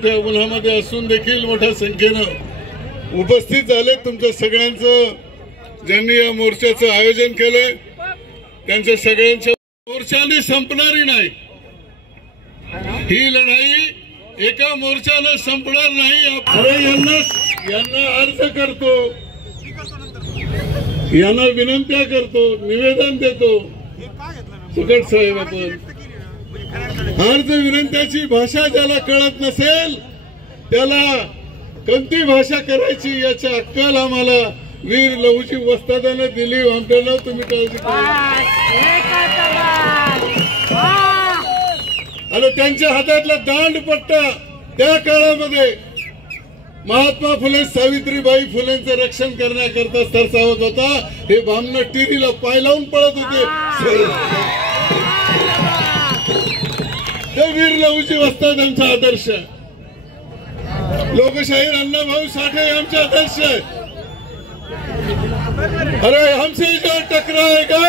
मोठ्या उन्हामध्ये असून देखील मोठ्या संख्येनं उपस्थित झाले। तुमच्या सगळ्यांचं ज्यांनी या मोर्चाचं आयोजन केलंय त्यांच्या सगळ्यांच्या मोर्चाने संपणारी नाही ही लढाई, एका मोर्चाने संपणार नाही। यांना अर्ज करतो, यांना विनंत्या करतो, निवेदन देतो। सुकट साहेब, आपण अर्ज विनंत्याची भाषा ज्याला कळत नसेल त्याला कोणती भाषा करायची याची अक्कल आम्हाला वीर लहूजी वस्तादाने दिली। आमच्याला तुम्ही काळजी करू। आणि त्यांच्या हातातला दांडपट्टा त्या काळामध्ये महात्मा फुले सावित्रीबाई फुलेंचं रक्षण करण्याकरता सरसावत होता। हे बामण टिरीला पाय लावून पळत होते। ते वीर लहूजी वस्ताद आमचा आदर्श आहे। लोकशाहीर अण्णाभाऊ साठे आमचा आदर्श आहे। अरे हमसे जो टकराएगा,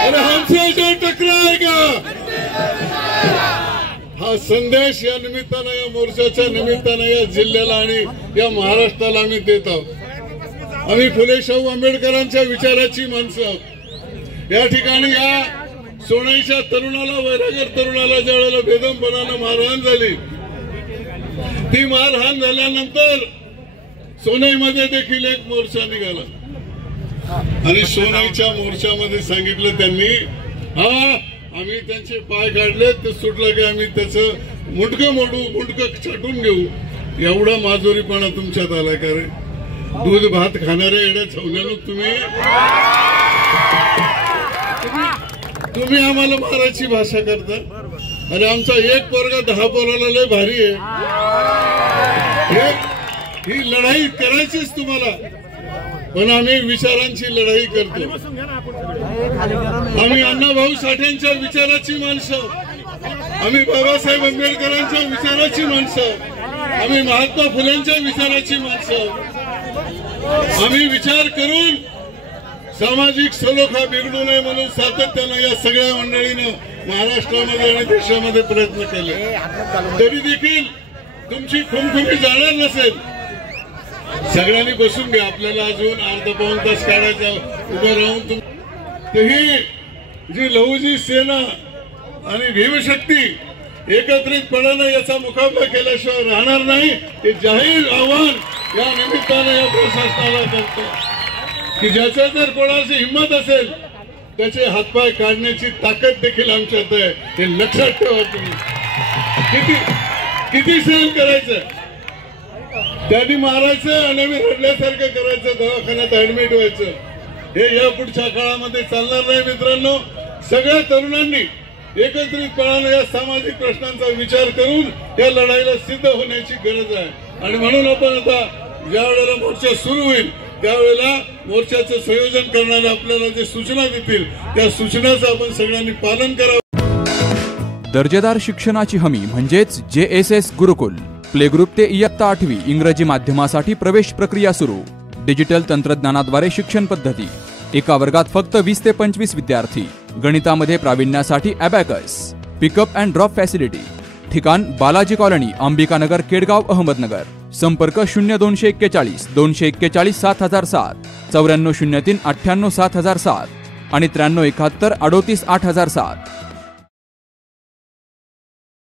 अरे हमसे जो टकराएगा, हा संदेश या निमित्तानं, या मोर्चाच्या निमित्तानं या जिल्ह्याला आणि या महाराष्ट्राला आम्ही देत आहोत। आम्ही फुले शाहू आंबेडकरांच्या विचाराची माणसं आहोत। या ठिकाणी या सोनाईच्या तरुणाला, वैरागर तरुणाला ज्या वेळेला बेदमपणानं मारहाण झाली, ती मारहाण झाल्यानंतर सोनाईमध्ये देखील एक मोर्चा निघाला आणि सोनाईच्या मोर्चामध्ये सांगितलं त्यांनी, आम्ही त्यांचे पाय काढले, ते सुटलं की आम्ही त्याचं मुंडकं मोडू, मुंडकं छाटून घेऊ। एवढा माजोरीपणा तुमच्यात आलाय का रे? दूध भात खाणारे एवढ्या छवल्यानं तुम्ही आम्हाला मारायची भाषा करता। आणि आमचा एक पोरगा 10 पोराला लय भारी आहे। ही लढाई करायचीच तुम्हाला, पण आम्ही विचारांची लढाई करतो। आम्ही अण्णाभाऊ साठेंच्या विचाराची माणसं, आम्ही बाबासाहेब आंबेडकरांच्या विचाराची माणसं, आम्ही महात्मा फुलेंच्या विचाराची माणसं। आम्ही विचार करून सामाजिक सलोखा बिघडू नये म्हणून सातत्यानं या सगळ्या मंडळीनं महाराष्ट्रामध्ये आणि देशामध्ये प्रयत्न केले। तरी देखील तुमची खुमखुमी जाणार नसेल। सगळ्यांनी बसून घ्या, आपल्याला अजून अर्धा पाऊण तास काढायचा उभं राहून। ही जी लहूजी सेना आणि भीमशक्ती एकत्रितपणानं याचा मुकाबला केल्याशिवाय राहणार नाही। हे जाहीर आव्हान या निमित्तानं या प्रशासनाला करतो की ज्याच्या जर कोणाची हिंमत असेल त्याचे हातपाय काढण्याची ताकद देखील आमच्यात आहे। हे लक्षात ठेवा। तुम्ही किती सहन करायचं, त्यांनी मारायचं आणि मी रडल्यासारखं करायचं, दवाखान्यात ऍडमिट व्हायचं, हे या पुढच्या काळामध्ये चालणार नाही। मित्रांनो, सगळ्या तरुणांनी एकत्रितपणाने या सामाजिक प्रश्नांचा विचार करून या लढाईला सिद्ध होण्याची गरज आहे। आणि म्हणून आपण आता ज्या वेळेला मोर्चा सुरू होईल त्यावेळेला मोर्चाचं संयोजन करणारे आपल्याला जे सूचना देतील त्या सूचनांचं आपण सगळ्यांनी पालन करावं। दर्जेदार शिक्षणाची हमी म्हणजेच JSS गुरुकुल। प्ले ग्रुप ते इयत्ता 8वी इंग्रजी माध्यमासाठी प्रवेश प्रक्रिया सुरू। डिजिटल तंत्रज्ञानाद्वारे शिक्षण पद्धती। एका वर्गात फक्त 20 ते 25 विद्यार्थी। गणितामध्ये प्रावीण्यासाठी abacus. Pickup and drop facility. ठिकाण बालाजी कॉलनी, अंबिकानगर, केडगाव, अहमदनगर। संपर्क 0241 241 7007, 9403 98 7007 आणि 9371 38 8007।